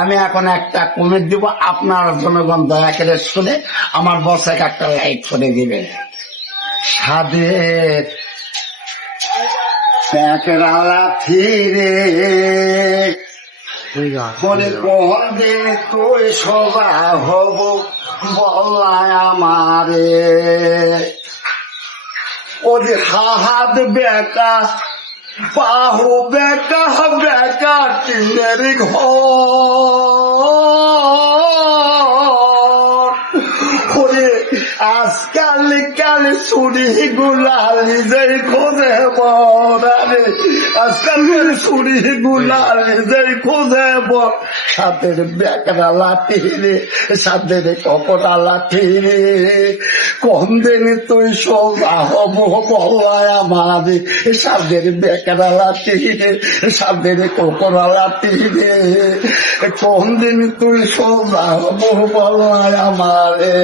আমি এখন একটা কমেন্ট দিব, আপনার জনগণ দয়া করে শুনে আমার বসে একটা লাইক করে দিবেন। সাদের প্যাকরালা ফিরে মনে কোন দিন তুই সবা হব বলায় আমারে, ও যে হাত বেকা বাহু বেকা বেকা টিনের ঘর, আজকাল কাল ছুরি গুলা নিজেই খোঁজে বরারে, আজকাল ছুরি গুলা নিজেই খোঁজে বর, সাদের বেকরা লাঠি রে সাদের কপড়া লাঠি রে, কম দিন তুই সোজা হব বলায় আমারে, সাদের বেকরা লাঠি রে সাদের কপড়া লাঠি রে, কম দিন তুই সোজা হব বলায় আমারে।